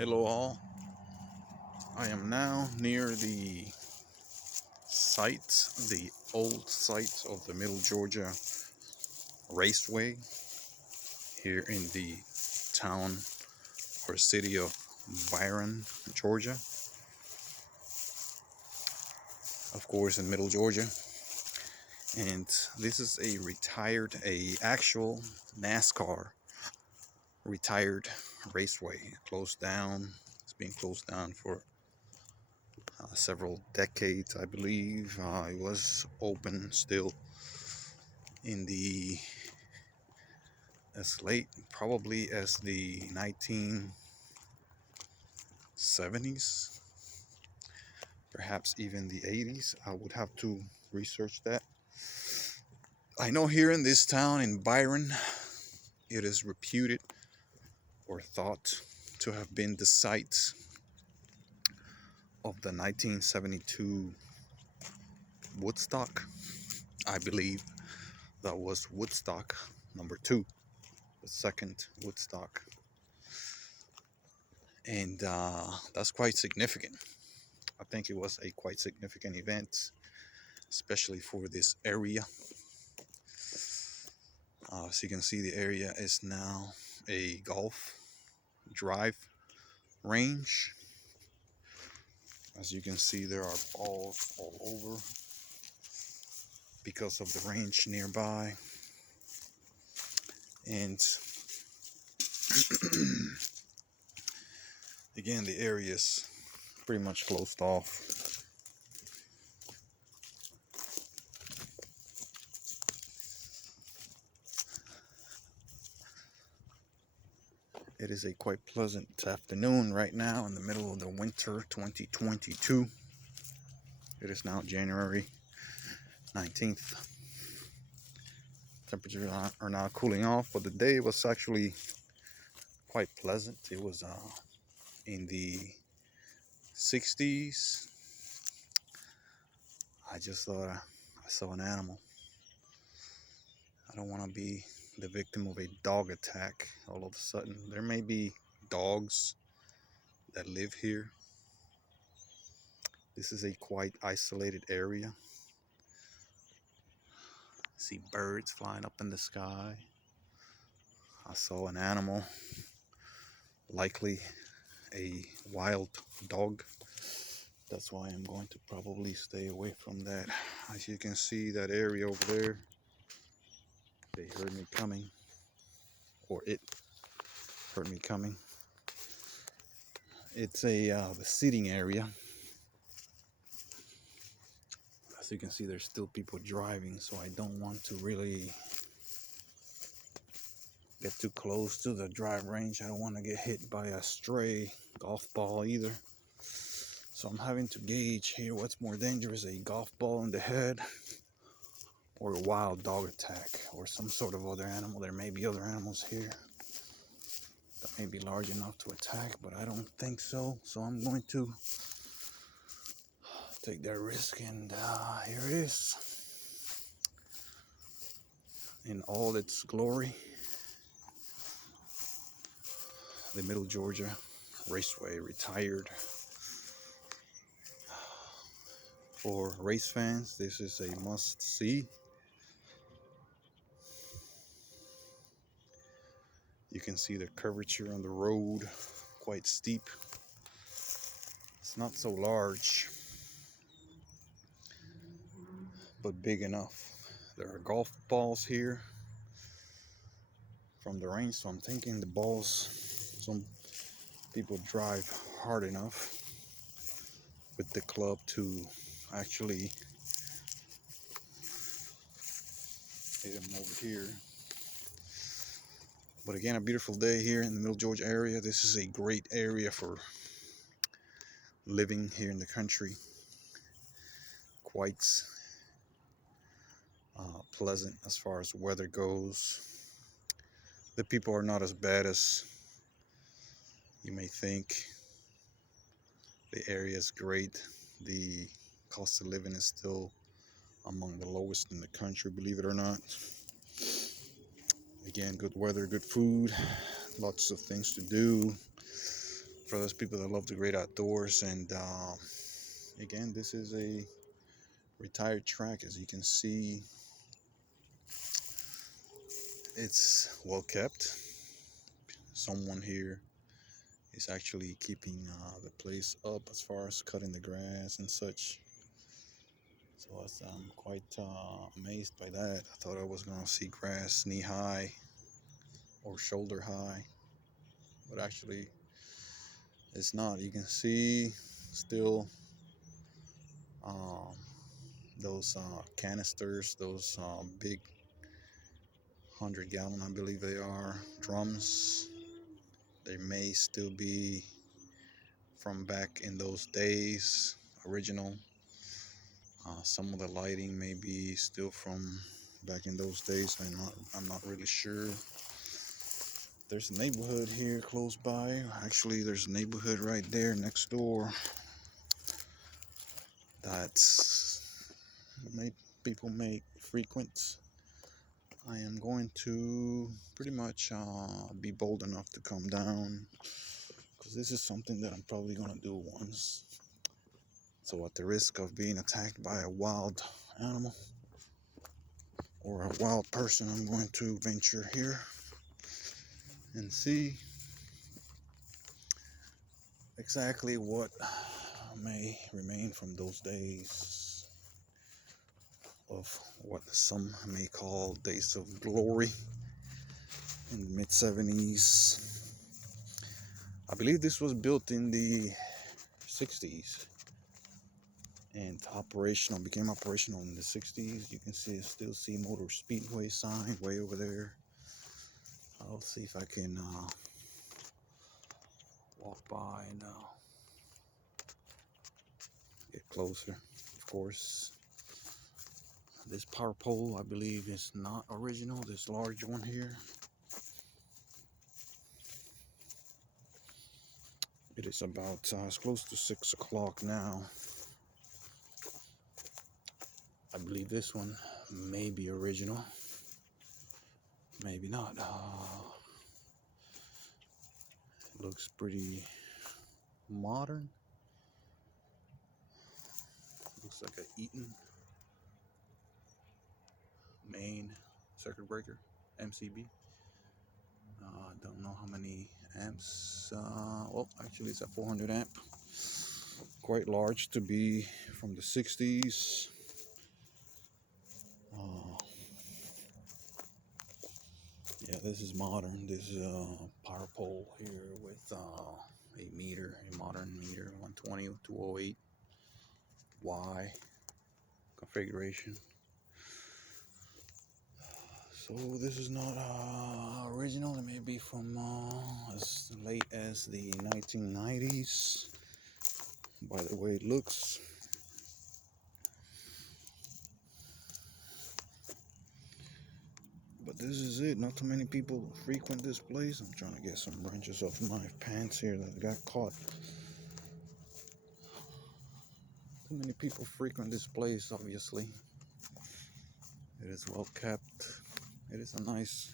Hello all. I am now near the site, the old site of the Middle Georgia Raceway here in the town or city of Byron, Georgia. Of course, in Middle Georgia. And this is a actual NASCAR retired raceway. Closed down. It's been closed down for several decades, I believe. It was open still in the as late probably as the 1970s, perhaps even the 80s. I would have to research that. I know here in this town in Byron, it is reputed or thought to have been the site of the 1972 Woodstock. I believe that was Woodstock #2, the second Woodstock. And that's quite significant. I think it was a quite significant event, especially for this area. As you can see, the area is now a golf drive range. As you can see, there are balls all over because of the range nearby. And again, the area is pretty much closed off. It is a quite pleasant afternoon right now in the middle of the winter 2022. It is now January 19th. Temperatures are now cooling off, but the day was actually quite pleasant. It was in the 60s. I just thought I saw an animal. I don't want to be the victim of a dog attack all of a sudden. There may be dogs that live here. This is a quite isolated area. See birds flying up in the sky. I saw an animal, likely a wild dog. That's why I'm going to probably stay away from that. As you can see, that area over there, they heard me coming, or it heard me coming. It's the seating area. As you can see, there's still people driving, so I don't want to really get too close to the drive range. I don't want to get hit by a stray golf ball either. So I'm having to gauge here what's more dangerous, a golf ball in the head or a wild dog attack or some sort of other animal. There may be other animals here that may be large enough to attack, but I don't think so. So I'm going to take that risk, and here it is in all its glory. The Middle Georgia Raceway, retired. For race fans, this is a must-see. You can see the curvature on the road, quite steep. It's not so large, but big enough. There are golf balls here from the range, so I'm thinking the balls, some people drive hard enough with the club to actually hit them over here. But again, a beautiful day here in the Middle Georgia area. This is a great area for living here in the country. Quite pleasant as far as weather goes. The people are not as bad as you may think. The area is great. The cost of living is still among the lowest in the country, believe it or not. Again, good weather, good food, lots of things to do. for those people that love the great outdoors. And again, this is a retired track. As you can see, it's well kept. Someone here is actually keeping the place up as far as cutting the grass and such. So I'm quite amazed by that. I thought I was gonna see grass knee high or shoulder high, but actually it's not. You can see still um, those canisters, those big 100-gallon, I believe they are, drums. They may still be from back in those days, original. Some of the lighting may be still from back in those days. I'm not really sure. There's a neighborhood here close by. Actually, there's a neighborhood right there next door that people may frequent. I am going to pretty much be bold enough to come down, because this is something that I'm probably going to do once. So at the risk of being attacked by a wild animal or a wild person, I'm going to venture here and see exactly what may remain from those days of what some may call days of glory in the mid-70s. I believe this was built in the 60s and became operational in the 60s. You can still see Motor Speedway sign way over there. I'll see if I can walk by and get closer. Of course, this power pole, I believe, is not original. This large one here. It is about it's close to 6 o'clock now. I believe this one may be original, maybe not. It looks pretty modern. Looks like a Eaton main circuit breaker, MCB. Don't know how many amps. Oh, actually it's a 400 amp. Quite large to be from the 60s. Yeah, this is modern. This is a power pole here with a modern meter, 120 208 Y configuration. So this is not original. It may be from as late as the 1990s by the way it looks. But this is it. Not too many people frequent this place. I'm trying to get some branches off my pants here that got caught. Too many people frequent this place, obviously. It is well kept. It is a nice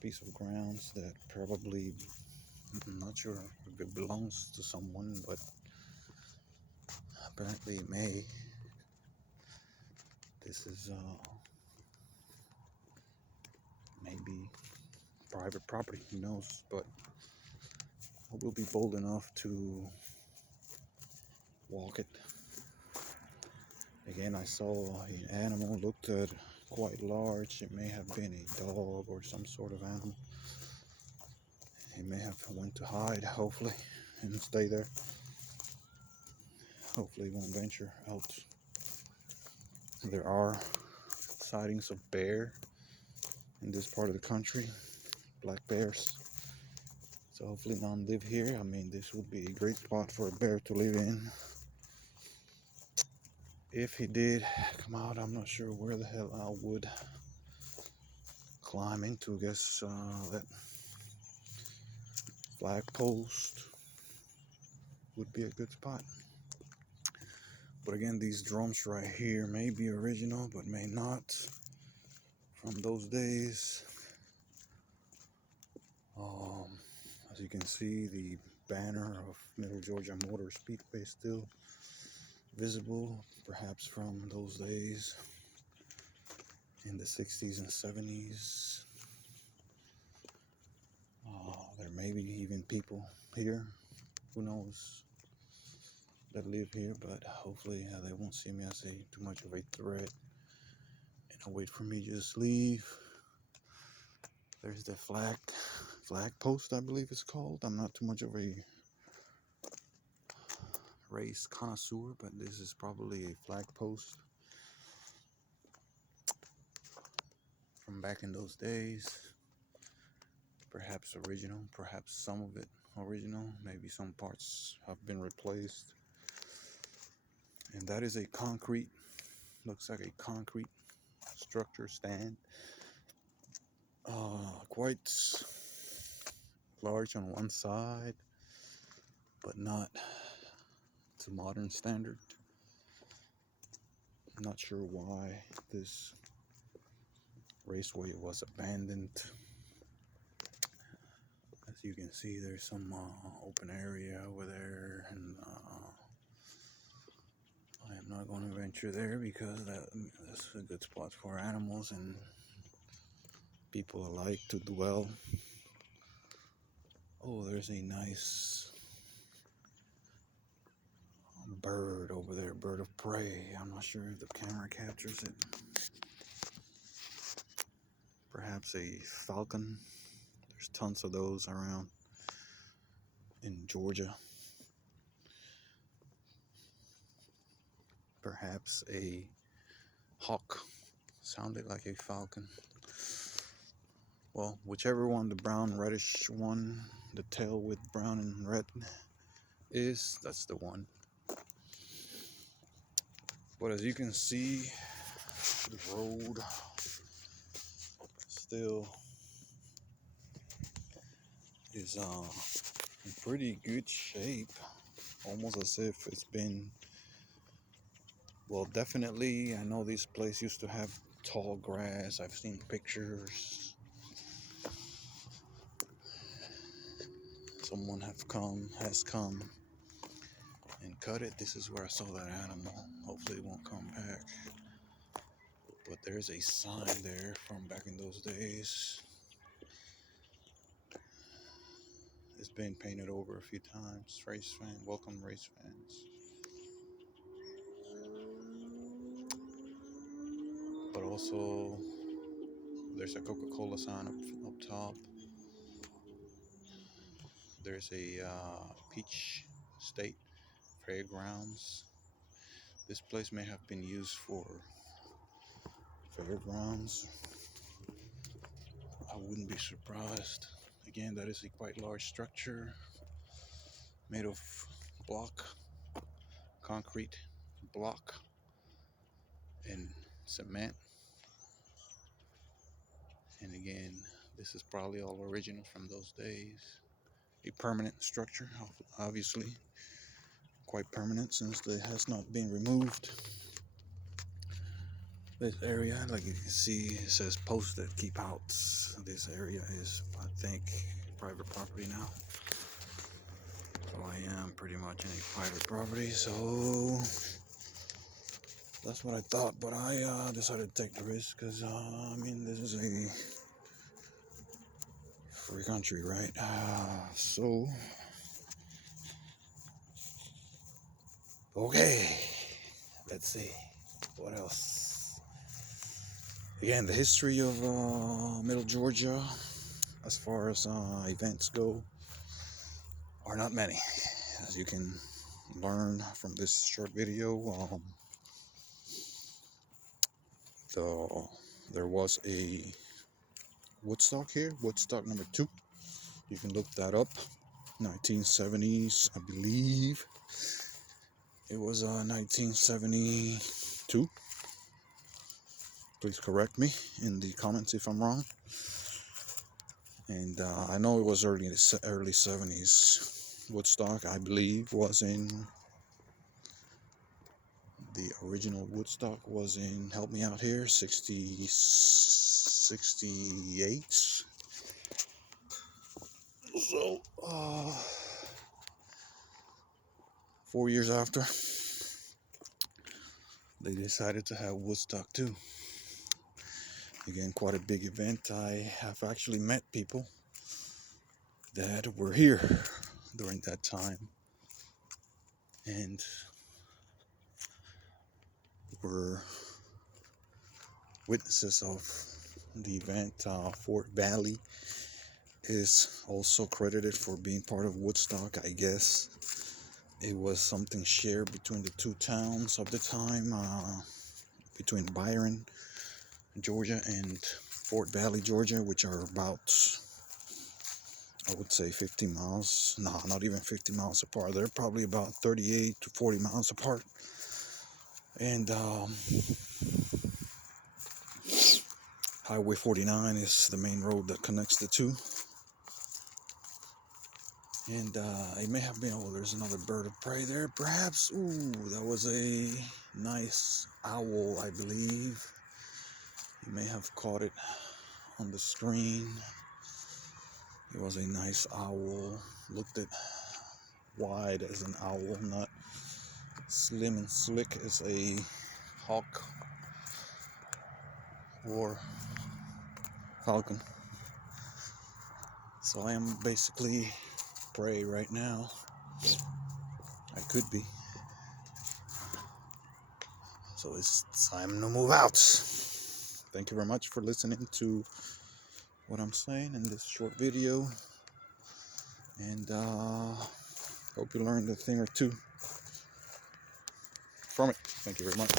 piece of grounds that probably, I'm not sure if it belongs to someone, but apparently it may. This is maybe private property, who knows, but I will be bold enough to walk it. Again, I saw an animal, looked quite large. It may have been a dog or some sort of animal. It may have went to hide, hopefully, and stay there. Hopefully it won't venture out. There are sightings of bear in this part of the country, black bears. So hopefully none live here. I mean, this would be a great spot for a bear to live in. If he did come out, I'm not sure where the hell I would climb into. I guess that flag post would be a good spot. But again, these drums right here may be original, but may not, from those days. As you can see, the banner of Middle Georgia Motor Speedway still visible, perhaps from those days in the 60s and 70s. There may be even people here, who knows, that live here, but hopefully they won't see me as too much of a threat and I'll wait for me to just leave. There's the flag post, I believe it's called. I'm not too much of a race connoisseur, but this is probably a flag post from back in those days. Perhaps original, perhaps some of it original, maybe some parts have been replaced. And that is a concrete, looks like a concrete structure stand. Quite large on one side, but not to modern standard. I'm not sure why this raceway was abandoned. As you can see, there's some open area over there, and I am not going to venture there because that's a good spot for animals and people alike to dwell. Oh, there's a nice bird over there, bird of prey. I'm not sure if the camera captures it. Perhaps a falcon. There's tons of those around in Georgia. Perhaps a hawk. Sounded like a falcon. Well, whichever one, the brown reddish one, the tail with brown and red is, that's the one. But as you can see, the road still is in pretty good shape, almost as if it's been, well, definitely, I know this place used to have tall grass. I've seen pictures. Someone has come and cut it. This is where I saw that animal. Hopefully it won't come back. But there's a sign there from back in those days. It's been painted over a few times. Race fan, welcome race fans. But also, there's a Coca-Cola sign up top. There's a Peach State Fairgrounds. This place may have been used for fairgrounds. I wouldn't be surprised. Again, that is a quite large structure made of concrete block and cement. And again, this is probably all original from those days. A permanent structure, obviously quite permanent since it has not been removed. This area, like you can see, it says posted keep out. This area is, I think, private property now. So I am pretty much in a private property, so that's what I thought. But I decided to take the risk because, I mean, this is a free country, right? So, okay, let's see, what else? Again, the history of Middle Georgia, as far as events go, are not many. As you can learn from this short video, there was a Woodstock here, Woodstock number 2. You can look that up. 1970s, I believe. It was 1972. Please correct me in the comments if I'm wrong. And I know it was early 70s. Woodstock, I believe, was in, the original Woodstock was in, help me out here, 68. So, 4 years after, they decided to have Woodstock too. Again, quite a big event. I have actually met people that were here during that time and were witnesses of the event. Fort Valley is also credited for being part of Woodstock, I guess. It was something shared between the two towns of the time, between Byron, Georgia, and Fort Valley, Georgia, which are about, I would say, 50 miles. No, not even 50 miles apart. They're probably about 38 to 40 miles apart. And Highway 49 is the main road that connects the two. And it may have been, oh, there's another bird of prey there, perhaps. Ooh, that was a nice owl, I believe. You may have caught it on the screen. It was a nice owl. Looked at wide as an owl, not slim and slick as a hawk or falcon. So I am basically prey right now. I could be. So it's time to move out. Thank you very much for listening to what I'm saying in this short video. And hope you learned a thing or two from it. Thank you very much.